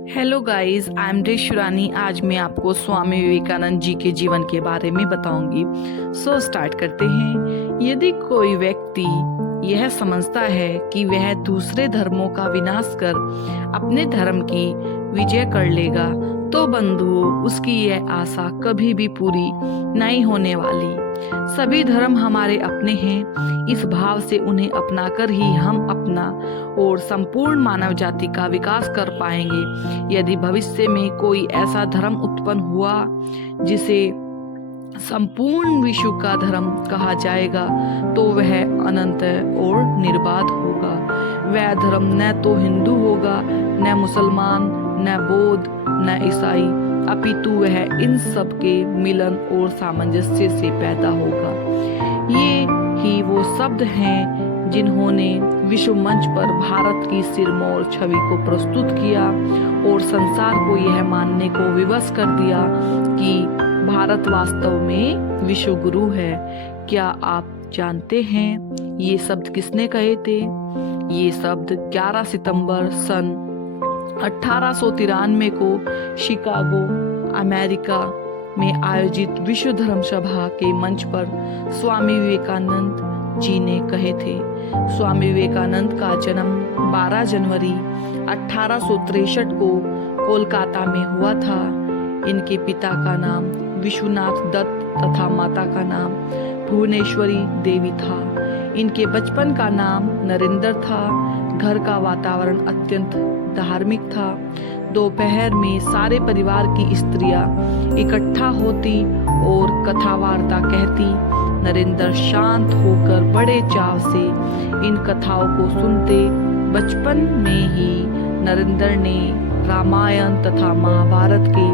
Hello guys, I am Deshurani. आज मैं आपको स्वामी विवेकानंद जी के जीवन के बारे में बताऊंगी। सो स्टार्ट करते हैं। यदि कोई व्यक्ति यह समझता है कि वह दूसरे धर्मों का विनाश कर अपने धर्म की विजय कर लेगा, तो बंधुओं, उसकी यह आशा कभी भी पूरी नहीं होने वाली। सभी धर्म हमारे अपने हैं। इस भाव से उन्हें अपनाकर ही हम अपना और संपूर्ण मानव जाति का विकास कर पाएंगे। यदि भविष्य में कोई ऐसा धर्म उत्पन्न हुआ जिसे संपूर्ण विश्व का धर्म कहा जाएगा, तो वह अनंत और निर्बाध होगा। वह धर्म न तो हिंदू होगा, न मुसलमान, न बौद्ध, न ईसाई, अपितु वह इन सब के मिलन और सामंजस्य से पैदा होगा। ये ही वो शब्द हैं जिन्होंने विश्व मंच पर भारत की सिरमौर छवि को प्रस्तुत किया और संसार को यह मानने को विवश कर दिया कि भारत वास्तव में विश्व गुरु है। क्या आप जानते हैं ये शब्द किसने कहे थे? ये शब्द 11 सितंबर सन 1893 को शिकागो, अमेरिका में आयोजित विश्व धर्म सभा के मंच पर स्वामी विवेकानंद जी ने कहे थे। स्वामी विवेकानंद का जन्म 12 जनवरी 1863 को कोलकाता में हुआ था। इनके पिता का नाम विश्वनाथ दत्त तथा माता का नाम भुवनेश्वरी देवी था। इनके बचपन का नाम नरेंद्र था। घर का वातावरण अत्यंत धार्मिक था। दोपहर में सारे परिवार की स्त्रियां इकट्ठा होती और कथा वार्ता कहती। नरेंद्र शांत होकर बड़े चाव से इन कथाओं को सुनते। बचपन में ही नरेंद्र ने रामायण तथा महाभारत के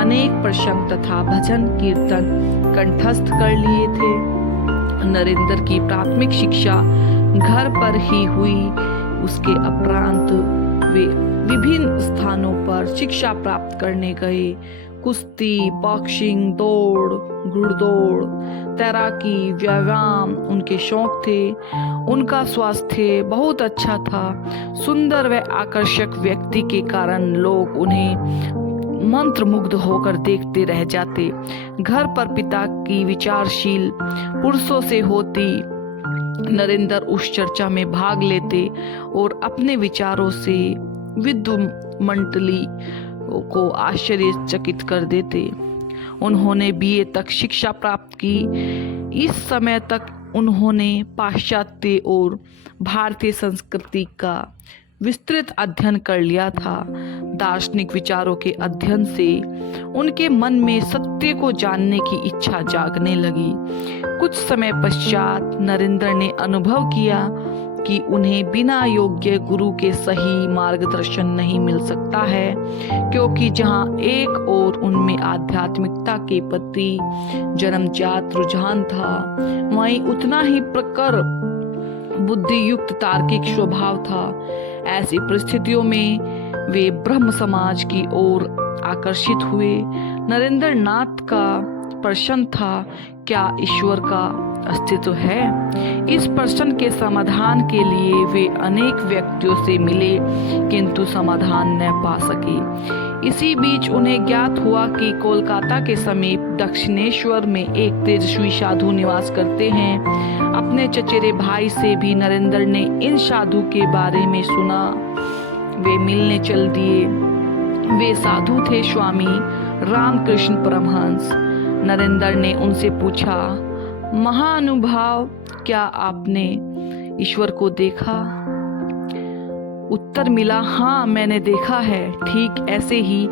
अनेक प्रसंग तथा भजन कीर्तन कंठस्थ कर लिए थे। नरेंद्र की प्राथमिक शिक्षा घर पर ही हुई। उसके उपरांत वे विभिन्न स्थानों पर शिक्षा प्राप्त करने गए। कुश्ती, बॉक्सिंग, दौड़, घुड़दौड़, तैराकी, व्यायाम उनके शौक थे। उनका स्वास्थ्य बहुत अच्छा था। सुंदर व आकर्षक व्यक्ति के कारण लोग उन्हें मंत्रमुग्ध होकर देखते रह जाते। घर पर पिता की विचारशील पुरुषों से होती नरेंद्र उस चर्चा में भाग लेते और अपने विचारों से विद्वमंडली को आश्चर्यचकित कर देते। उन्होंने बीए तक शिक्षा प्राप्त की। इस समय तक उन्होंने पाश्चात्य और भारतीय संस्कृति का विस्तृत अध्ययन कर लिया था। दार्शनिक विचारों के अध्ययन से उनके मन में सत्य को जानने की इच्छा जागने लगी। कुछ समय पश्चात नरेंद्र ने अनुभव किया कि उन्हें बिना योग्य गुरु के सही मार्गदर्शन नहीं मिल सकता है, क्योंकि जहां एक और उनमें आध्यात्मिकता के प्रति जन्मजात रुझान था, वहीं उतना ही प्रखर बुद्धि युक्त तार्किक स्वभाव था। ऐसी परिस्थितियों में वे ब्रह्म समाज की ओर आकर्षित हुए। नरेंद्र नाथ का प्रश्न था, क्या ईश्वर का अस्तित्व है? इस प्रश्न के समाधान के लिए वे अनेक व्यक्तियों से मिले, किंतु समाधान न पा सके। इसी बीच उन्हें ज्ञात हुआ कि कोलकाता के समीप दक्षिणेश्वर में एक तेजस्वी साधु निवास करते हैं। अपने चचेरे भाई से भी नरेंद्र ने इन साधु के बारे में सुना। वे मिलने चल दिए। वे साधु थे स्वामी रामकृष्ण परमहंस। नरेंद्र ने उनसे पूछा, महानुभाव, क्या आपने ईश्वर को देखा? उत्तर मिला, हाँ, मैंने देखा है, ठीक ऐसे ही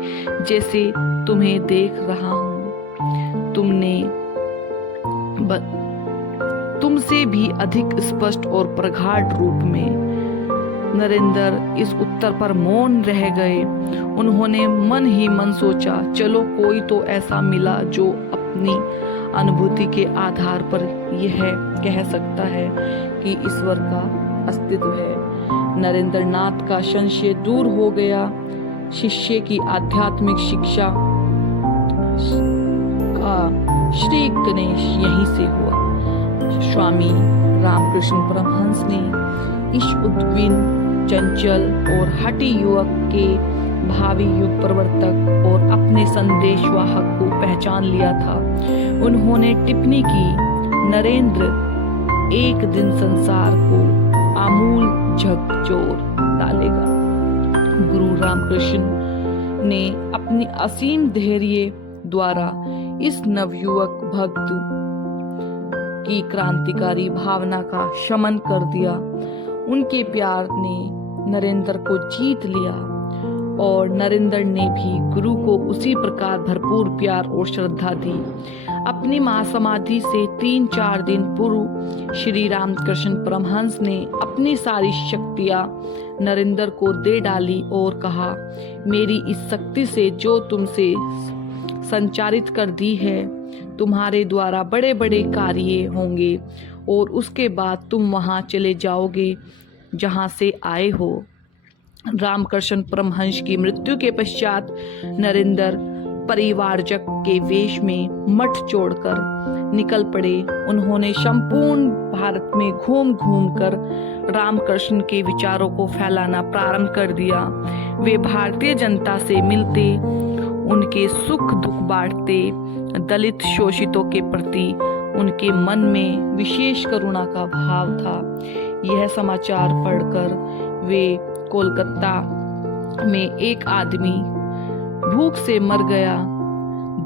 जैसे तुम्हें देख रहा हूँ। तुमसे भी अधिक स्पष्ट और प्रगाढ़ रूप में। नरेंद्र इस उत्तर पर मौन रह गए। उन्होंने मन ही मन सोचा, चलो कोई तो ऐसा मिला जो अपनी अनुभूति के आधार पर यह कह सकता है कि ईश्वर का अस्तित्व है। नरेंद्र नाथ का संशय दूर हो गया। शिष्य की आध्यात्मिक शिक्षा का श्री गणेश यहीं से हुआ। स्वामी रामकृष्ण परमहंस ने इस उद्विग्न, चंचल और हठी युवक के भावी युग प्रवर्तक और अपने संदेशवाहक को पहचान लिया था। उन्होंने टिप्पणी की, नरेंद्र एक दिन संसार को आमूल झकझोर डालेगा। गुरु रामकृष्ण ने अपनी असीम धैर्य द्वारा इस नवयुवक भक्त की क्रांतिकारी भावना का शमन कर दिया। उनके प्यार ने नरेंद्र को जीत लिया और नरेंद्र ने भी गुरु को उसी प्रकार भरपूर प्यार और श्रद्धा दी। अपनी महासमाधि से 3-4 दिन पूर्व श्री रामकृष्ण परमहंस ने अपनी सारी शक्तियां नरेंद्र को दे डाली और कहा, मेरी इस शक्ति से जो तुमसे संचारित कर दी है, तुम्हारे द्वारा बड़े बड़े कार्य होंगे और उसके बाद तुम वहां चले जाओगे जहां से आए हो। रामकृष्ण परमहंस की मृत्यु के पश्चात नरेंद्र परिवारजक के वेश में मठ छोड़कर निकल पड़े। उन्होंने संपूर्ण भारत में घूम घूम कर रामकृष्ण के विचारों को फैलाना प्रारंभ कर दिया। वे भारतीय जनता से मिलते, उनके सुख दुख बांटते, दलित शोषितों के प्रति उनके मन में विशेष करुणा का भाव था। यह समाचार पढ़कर वे कोलकाता में एक आदमी भूख से मर गया,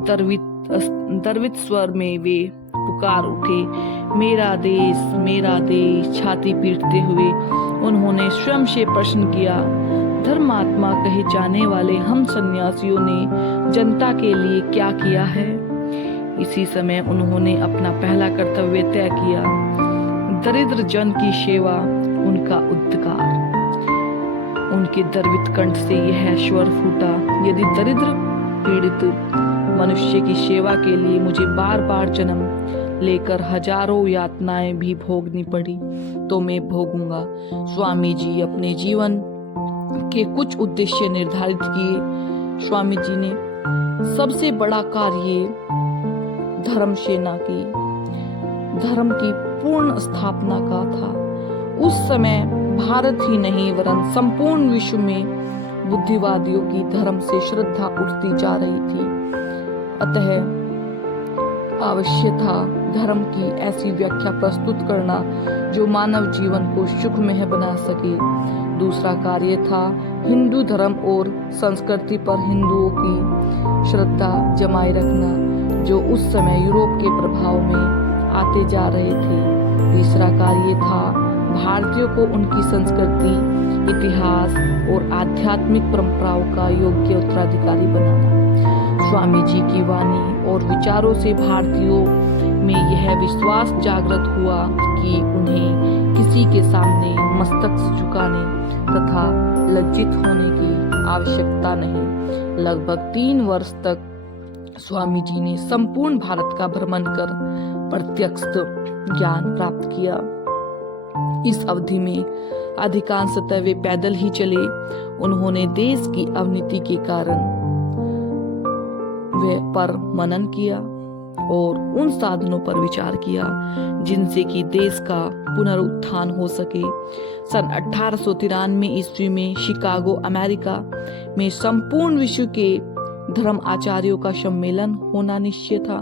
द्रवित स्वर में वे पुकार उठे, मेरा देश, छाती पीटते हुए उन्होंने स्वयं से प्रश्न किया, धर्मात्मा कहे जाने वाले हम सन्यासियों ने जनता के लिए क्या किया है? इसी समय उन्होंने अपना पहला कर्तव्य तय किया, दरिद्र जन की सेवा, उनका उद्धार। उनके द्रवित कंठ से यह स्वर फूटा, यदि दरिद्र पीड़ित मनुष्य की सेवा के लिए मुझे बार बार जन्म लेकर हजारों यातनाएं भी भोगनी पड़ी तो मैं भोगूंगा। स्वामी जी अपने जीवन के कुछ उद्देश्य निर्धारित किए। स्वामी जी ने सबसे बड़ा कार्य धर्म सेना की, धर्म की पूर्ण स्थापना का था। उस समय भारत ही नहीं वरन संपूर्ण विश्व में बुद्धिवादियों की धर्म से श्रद्धा उठती जा रही थी। अतः आवश्यक था धर्म की ऐसी व्याख्या प्रस्तुत करना जो मानव जीवन को सुखमय बना सके। दूसरा कार्य था हिंदू धर्म और संस्कृति पर हिंदुओं की श्रद्धा जमाए रखना जो उस समय यूरोप के प्रभाव में आते जा रहे थे। तीसरा कार्य था भारतीयों को उनकी संस्कृति, इतिहास और आध्यात्मिक परंपराओं का योग्य उत्तराधिकारी बनाना। स्वामी जी की वाणी और विचारों से भारतीयों में यह विश्वास जागृत हुआ कि उन्हें किसी के सामने मस्तक झुकाने तथा लज्जित होने की आवश्यकता नहीं। लगभग 3 वर्ष तक स्वामी जी ने संपूर्ण भारत का भ्रमण कर प्रत्यक्ष ज्ञान प्राप्त किया। इस अवधि में अधिकांशतः वे पैदल ही चले। उन्होंने देश की अवनति के कारण वे पर मनन किया और उन साधनों पर विचार किया जिनसे कि देश का पुनरुत्थान हो सके। सन 1893 ईस्वी में शिकागो अमेरिका में संपूर्ण विश्व के धर्म आचार्यों का सम्मेलन होना निश्चय था।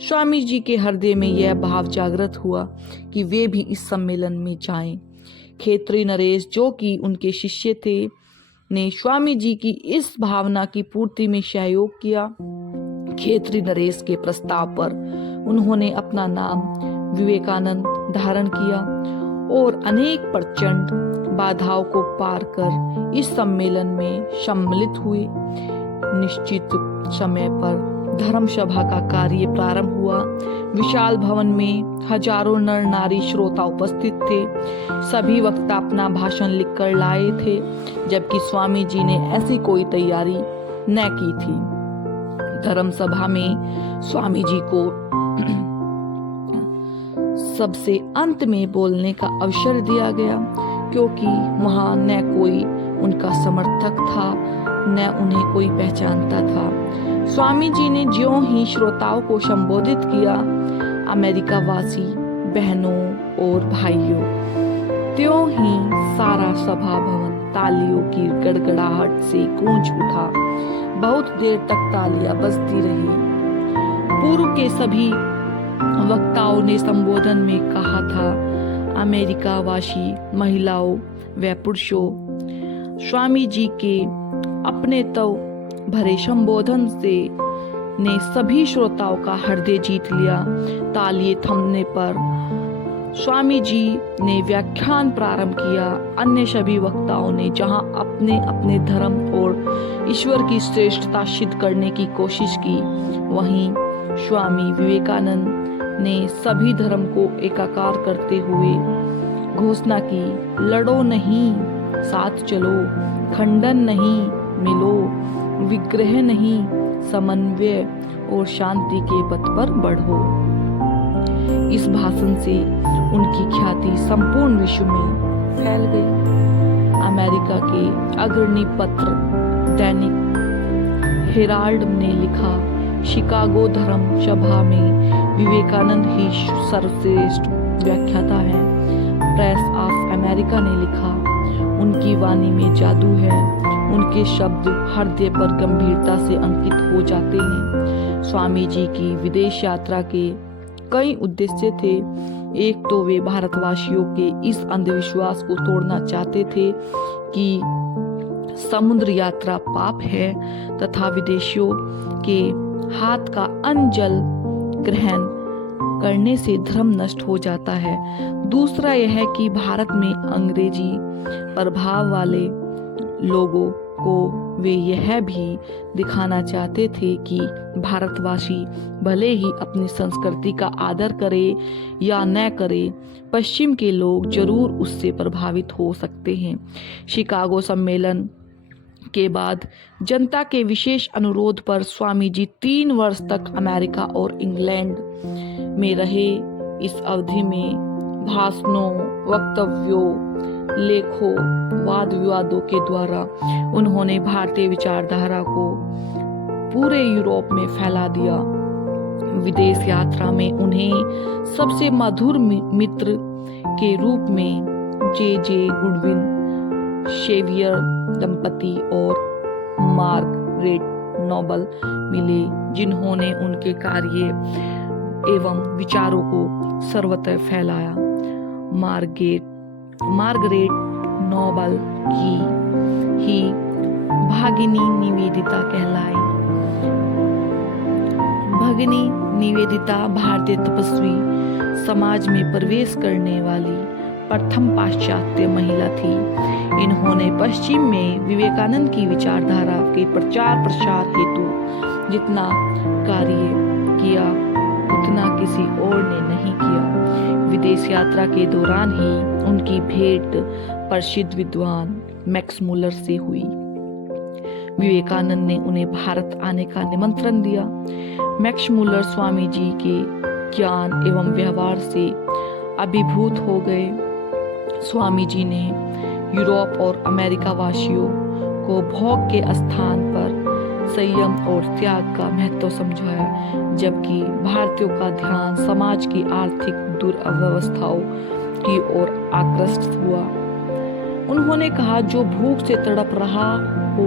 स्वामी जी के हृदय में यह भाव जागृत हुआ कि वे भी इस सम्मेलन में जाएं। खेत्री नरेश जो कि उनके शिष्य थे ने स्वामी जी की इस भावना की पूर्ति में सहयोग किया। खेत्री नरेश के प्रस्ताव पर उन्होंने अपना नाम विवेकानंद धारण किया और अनेक प्रचंड बाधाओं को पार कर इस सम्मेलन में सम्मिलित हुए। निश्चित समय पर धर्म सभा का कार्य प्रारंभ हुआ। विशाल भवन में हजारों नर नारी श्रोता उपस्थित थे। सभी वक्ता अपना भाषण लिखकर लाए थे, जबकि स्वामी जी ने ऐसी कोई तैयारी न की थी। धर्म सभा में स्वामी जी को सबसे अंत में बोलने का अवसर दिया गया, क्योंकि वहां न कोई उनका समर्थक था न उन्हें कोई पहचानता था। स्वामी जी ने ज्यों ही श्रोताओं को संबोधित किया, अमेरिका वासी बहनों और भाइयों, त्यों ही सारा सभा भवन तालियों की गड़गड़ाहट से गूंज उठा। बहुत देर तक तालियां बजती रही। पूर्व के सभी वक्ताओं ने संबोधन में कहा था, अमेरिका वासी महिलाओं व पुरुषों, स्वामी जी के अपने तो भरे संबोधन से ने सभी श्रोताओं का हृदय जीत लिया। तालियां थमने पर स्वामी जी ने व्याख्यान प्रारंभ किया। अन्य सभी वक्ताओं ने जहां अपने अपने धर्म और ईश्वर की श्रेष्ठता सिद्ध करने की कोशिश की, वहीं स्वामी विवेकानंद ने सभी धर्म को एकाकार करते हुए घोषणा की, लड़ो नहीं, साथ चलो, खंडन नहीं, मिलो, विग्रह नहीं, समन्वय और शांति के पथ पर बढ़ो। इस भाषण से उनकी ख्याति संपूर्ण विश्व में फैल गई। अमेरिका के अग्रणी पत्र दैनिक हेराल्ड ने लिखा, शिकागो धर्म सभा में विवेकानंद ही सर्वश्रेष्ठ व्याख्याता हैं। प्रेस ऑफ अमेरिका ने लिखा, उनकी वाणी में जादू है, उनके शब्द हृदय पर गंभीरता से अंकित हो जाते हैं। स्वामी जी की विदेश यात्रा के कई उद्देश्य थे। एक तो वे भारतवासियों के इस अंधविश्वास को तोड़ना चाहते थे कि समुद्र यात्रा पाप है तथा विदेशियों के हाथ का अन्न जल ग्रहण करने से धर्म नष्ट हो जाता है। दूसरा यह है कि भारत में अंग्रेजी प्रभाव वाले लोगों को वे यह भी दिखाना चाहते थे कि भारतवासी भले ही अपनी संस्कृति का आदर करे या न करे, पश्चिम के लोग जरूर उससे प्रभावित हो सकते हैं। शिकागो सम्मेलन के बाद जनता के विशेष अनुरोध पर स्वामी जी 3 वर्ष तक अमेरिका और इंग्लैंड में रहे। इस अवधि में भाषणों, वक्तव्यों, लेखों, वाद विवादों के द्वारा उन्होंने भारतीय विचारधारा को पूरे यूरोप में फैला दिया। विदेश यात्रा में उन्हें सबसे मधुर मित्र के रूप में जे गुडविन, शेवियर दंपति और मार्गरेट नोबल मिले, जिन्होंने उनके कार्य एवं विचारों को सर्वत्र फैलाया। मार्गरेट नोबल की ही भगिनी निवेदिता कहलाई। भगिनी निवेदिता भारतीय तपस्वी समाज में प्रवेश करने वाली प्रथम पाश्चात्य महिला थी। इन्होंने पश्चिम में विवेकानंद की विचारधारा के प्रचार प्रसार हेतु जितना कार्य किया उतना किसी और ने नहीं किया। विदेश यात्रा के दौरान ही उनकी भेंट प्रसिद्ध विद्वान मैक्स मुलर से हुई। विवेकानंद ने उन्हें भारत आने का निमंत्रण दिया। मैक्स मुलर स्वामी जी के ज्ञान एवं व्यवहार से अभिभूत हो गए। स्वामी जी ने यूरोप और अमेरिका वासियों को भोग के स्थान पर संयम और त्याग का महत्व समझाया, जबकि भारतीयों का ध्यान समाज की आर्थिक दुर्व्यवस्थाओं की ओर आकृष्ट हुआ। उन्होंने कहा, जो भूख से तड़प रहा हो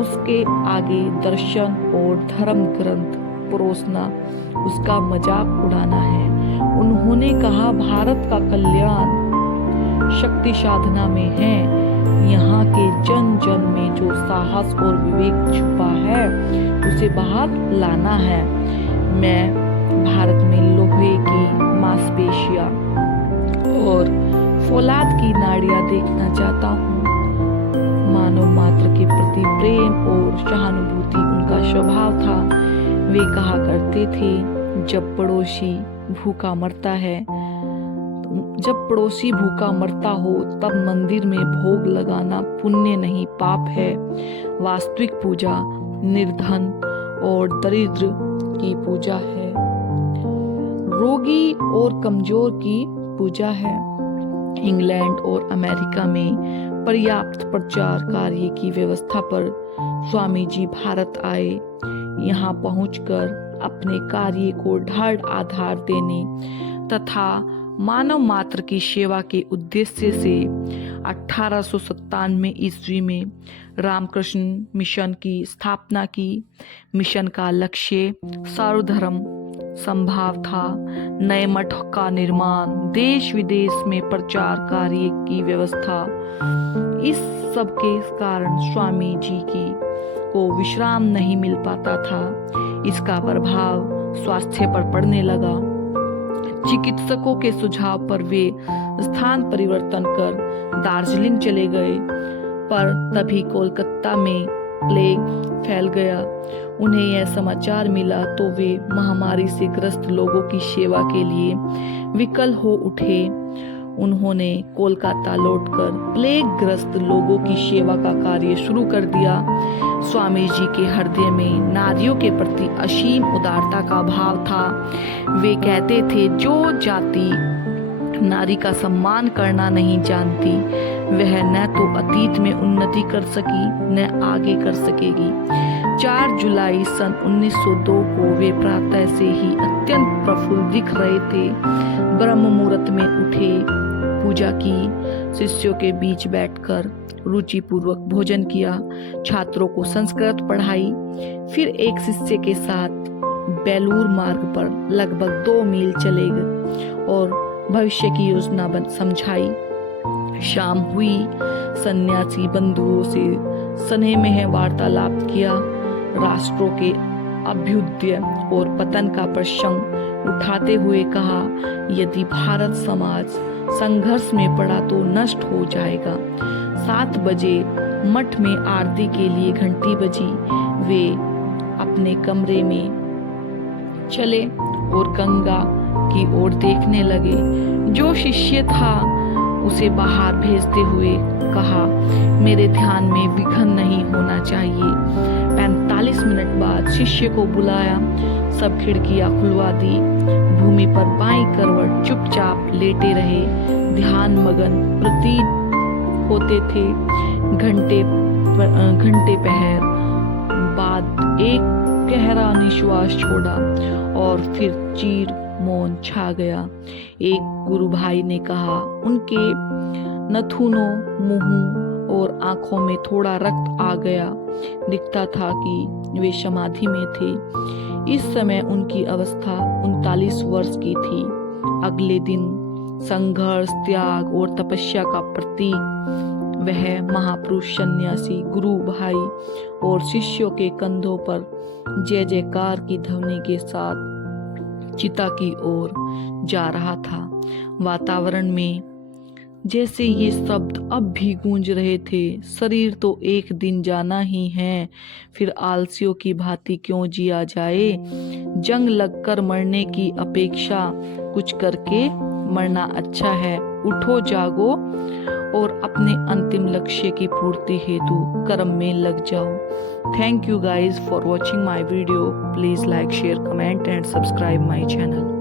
उसके आगे दर्शन और धर्म ग्रंथ परोसना उसका मजाक उड़ाना है। उन्होंने कहा, भारत का कल्याण शक्ति साधना में है। यहाँ के जन जन में जो साहस और विवेक छुपा है उसे बाहर लाना है। मैं भारत में लोहे की मांसपेशियां और फौलाद की नाड़ियां देखना चाहता हूँ। मानव मात्र के प्रति प्रेम और सहानुभूति उनका स्वभाव था। वे कहा करते थे, जब पड़ोसी भूखा मरता हो तब मंदिर में भोग लगाना पुण्य नहीं पाप है। वास्तविक पूजा निर्धन और दरिद्र की पूजा है, रोगी और कमजोर की पूजा है। इंग्लैंड और अमेरिका में पर्याप्त प्रचार कार्य की व्यवस्था पर स्वामी जी भारत आए। यहाँ पहुंचकर अपने कार्य को दृढ़ आधार देने तथा मानव मात्र की सेवा के उद्देश्य से 1897 ईस्वी में रामकृष्ण मिशन की स्थापना की। मिशन का लक्ष्य सर्वधर्म संभाव था। नए मठ का निर्माण, देश विदेश में प्रचार कार्य की व्यवस्था। इस सब के कारण स्वामी जी की को विश्राम नहीं मिल पाता था। इसका प्रभाव स्वास्थ्य पर पड़ने लगा। चिकित्सकों के सुझाव पर वे स्थान परिवर्तन कर दार्जिलिंग चले गए, पर तभी कोलकाता में प्लेग फैल गया। उन्हें यह समाचार मिला तो वे महामारी से ग्रस्त लोगों की सेवा के लिए विकल हो उठे। उन्होंने कोलकाता लौटकर प्लेग ग्रस्त लोगों की सेवा का कार्य शुरू कर दिया। स्वामी जी के हृदय में नारियों के प्रति असीम उदारता का भाव था। वे कहते थे, जो जाति नारी का सम्मान करना नहीं जानती, वह न तो अतीत में उन्नति कर सकी न आगे कर सकेगी। 4 जुलाई सन 1902 को वे प्रातः से ही अत्यंत प्रफुल्ल दिख रहे थे। ब्रह्म मुहूर्त में उठे, पूजा की, शिष्यों के बीच बैठकर रुचि पूर्वक भोजन किया, छात्रों को संस्कृत पढ़ाई। फिर एक शिष्य के साथ बेलूर मार्ग पर लगभग 2 मील चले गए और भविष्य की योजना समझाई। शाम हुई, सन्यासी बंधुओं से स्नेह में वार्तालाप किया, राष्ट्रों के अभ्युदय और पतन का प्रसंग उठाते हुए कहा, यदि भारत समाज संघर्ष में पड़ा तो नष्ट हो जाएगा। 7 बजे मठ में आरती के लिए घंटी बजी। वे अपने कमरे में चले और गंगा की ओर देखने लगे। जो शिष्य था उसे बाहर भेजते हुए कहा, मेरे ध्यान में विघ्न नहीं होना चाहिए। 45 मिनट बाद शिष्य को बुलाया, सब खिड़कियां खुलवा दी। भूमि पर बाईं करवट चुपचाप लेटे रहे, ध्यान मगन प्रतीत होते थे। घंटे पहर बाद एक गहरा निश्वास छोड़ा और फिर चीर मौन छा गया। एक गुरु भाई ने कहा, उनके नथुनों, मुंह और आंखों में थोड़ा रक्त आ गया। दिखता था कि वे समाधि में थे। इस समय उनकी अवस्था 39 वर्ष की थी। अगले दिन संघर्ष, त्याग और तपस्या का प्रतीक वह महापुरुष सन्यासी गुरु भाई और शिष्यों के कंधों पर जय जयकार की ध्वनि के साथ चिता की ओर जा रहा था। वातावरण में जैसे ये शब्द अब भी गूंज रहे थे, शरीर तो एक दिन जाना ही है, फिर आलसियों की भांति क्यों जिया जाए। जंग लगकर मरने की अपेक्षा कुछ करके मरना अच्छा है। उठो, जागो और अपने अंतिम लक्ष्य की पूर्ति हेतु कर्म में लग जाओ। Thank you guys for watching my video. Please like, share, comment and subscribe my channel.